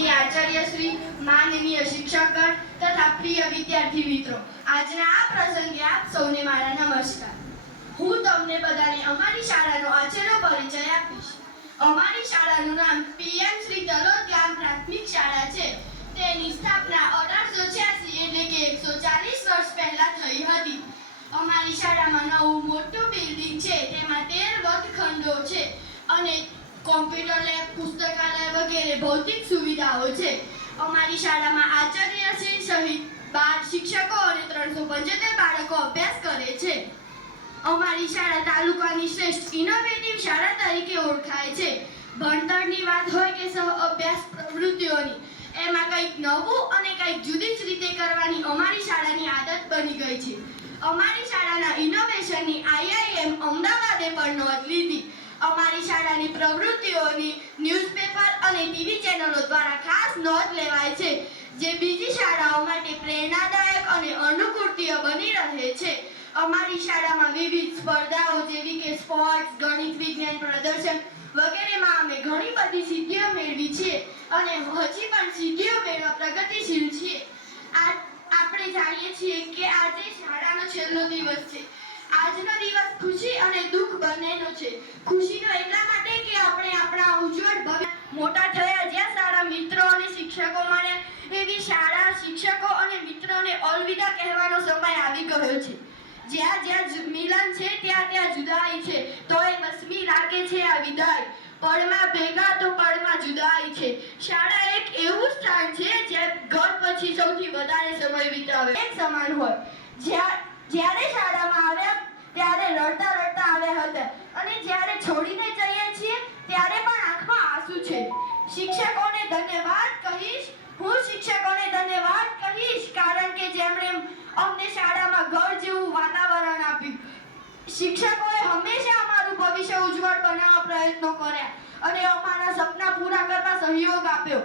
આચાર્ય શ્રી માનનીય શિક્ષકગણ તથા પ્રિય વિદ્યાર્થી મિત્રો, આજના આ પ્રસંગે આપ સૌને મારા નમસ્કાર. હું તમને બધાને અમારી શાળાનો આચેનો પરિચય આપીશ. અમારી શાળાનું નામ પીએમ શ્રી તલોદ પ્રાથમિક શાળા છે. તેની સ્થાપના અઢારસો છ્યાસી એટલે કે એકસો ચાલીસ વર્ષ પહેલા થઈ હતી. અમારી શાળામાં નવું મોટું બિલ્ડિંગ છે, તેમાં તેર વર્ગખંડો છે અને કોમ્પ્યુટર લેબ પુસ્તકાલય વગેરે ભૌતિક સુવિધાઓ છે. અમારી શાળામાં આચાર્ય આચાર્યશ્રી સહિત બાર શિક્ષકો અને ત્રણસો પંચોતેર બાળકો અભ્યાસ કરે છે. અમારી શાળા તાલુકાની શ્રેષ્ઠ ઇનોવેટિવ શાળા તરીકે ઓળખાય છે. ભણતરની વાત હોય કે સહ અભ્યાસ પ્રવૃત્તિઓની, એમાં કંઈક નવું અને કંઈક જુદી જ રીતે કરવાની અમારી શાળાની આદત બની ગઈ છે. અમારી શાળાના ઇનોવેશનની આઈઆઈએમ અમદાવાદે પણ નોંધ લીધી. અમારી શાળાની પ્રવૃત્તિઓની ન્યૂઝપેપર અને ટીવી ચેનલો દ્વારા ખાસ નોંધ લેવાય છે, જે બીજી શાળાઓ માટે પ્રેરણાદાયક અને અનુકૂળતીય બની રહે છે. અમારી શાળામાં વિવિધ સ્પર્ધાઓ જેવી કે સ્પોર્ટ્સ, ગણિત, વિજ્ઞાન, પ્રદર્શન વગેરેમાં અમે ઘણી બધી સિદ્ધિઓ મેળવી છે અને હજી પણ સિદ્ધિઓ મેળવવા પ્રગતિશીલ છીએ. આ, આપણે જાણીએ છીએ કે આજે શાળાનો છેલ્લો દિવસ છે. આજનો દિવસ ખુશી અને દુઃખ બંનેનો છે. ખુશીનો એટલા માટે કે આપણે આપણા ઉજ્જવળ ભવિષ્ય મોટા થયા જ્યાં સારા મિત્રો અને શિક્ષકો મળ્યા, એવી શાળા શિક્ષકો અને મિત્રોને અલવિદા કહેવાનો સમય આવી ગયો છે. જ્યાં જ્યાં મિલન છે, ત્યાં ત્યાં જુદાઈ છે. તો એ વસમી લાગે છે આ વિદાય. પળમાં ભેગા તો પળમાં જુદાઈ છે. શાળા એક એવું સ્થાન છે, જ્યાં ઘર પછી સૌથી વધારે સમય વિતાવે. એક સમાન હોય. જ્યાં જ્યારે શાળામાં આવ્યા ત્યારે રડતા રડતા આવ્યા હતા અને જ્યારે છોડીને જઈએ છીએ, ત્યારે પણ આંખમાં આંસુ છે. શિક્ષકોને ધન્યવાદ કહીશ. હું શિક્ષકોને ધન્યવાદ કહીશ, કારણ કે જેમણે અમને શાળામાં ઘર જેવું વાતાવરણ આપ્યું. શિક્ષકોએ હંમેશા અમારું ભવિષ્ય ઉજ્જવળ બનાવવા પ્રયત્નો કર્યા અને અમારા સપના પૂરા કરવા સહયોગ આપ્યો.